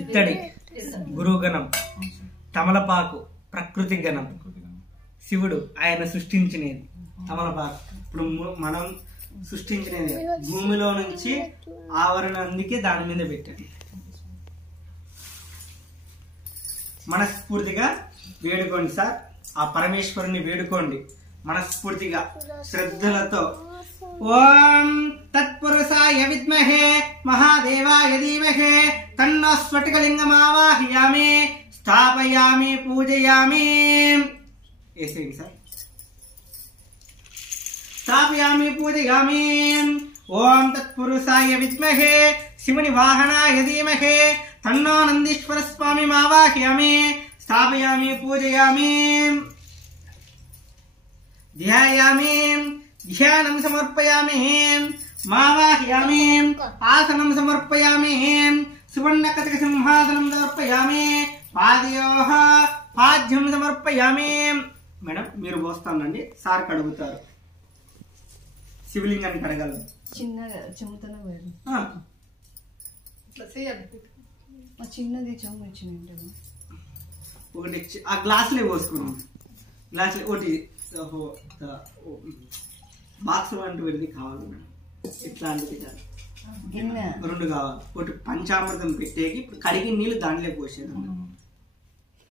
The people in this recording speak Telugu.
ఇత్తడి గురుగణం, తమలపాకు ప్రకృతి గణం, శివుడు ఆయన సృష్టించినది తమలపాకు. ఇప్పుడు మనం సృష్టించినది భూమిలో నుంచి ఆవరణ, అందుకే దాని మీద పెట్టండి. మనస్ఫూర్తిగా వేడుకోండి సార్, ఆ పరమేశ్వరుని వేడుకోండి మనస్ఫూర్తిగా శ్రద్ధలతో. ఓం తత్పురుషాయ విద్మహే మహాదేవాయ ధీమహి తన్నో స్ఫటికలింగం ఆవాహయామి స్థాపయామి పూజయామి. వేసేయండి సార్. స్థాపయామి పూజయామి. ఓం తత్పురుషాయ విద్మహే శివుని వాహనాయ ధీమహి తన్నో నందీశ్వర స్వామి ఆవాహయామి స్థాపయామి పూజయామి. ధ్యాయామి ధ్యానం సమర్పయామి మావాహయామి ఆసనం సమర్పయామి సువర్ణకటక సింహాసనం సమర్పయామి పాదయోః పాద్యం సమర్పయామి. మేడం మీరు పోస్తానండి, సార్ కడుగుతారు. శివలింగాన్ని కడగలరు. చిన్నగా చెముతన చిన్నది చెమ్ము ఇచ్చింది ఒకటి ఆ గ్లాసులే పోసుకున్నాం. గ్లాసులే ఒకటి బాక్స్ లాంటివి కావాలి మేడం, ఇట్లాంటిది కాదు. 2 కావాలి. ఒకటి పంచామృతం పెట్టేకి, ఇప్పుడు కడిగిన నీళ్ళు దాంట్లో పోసేది.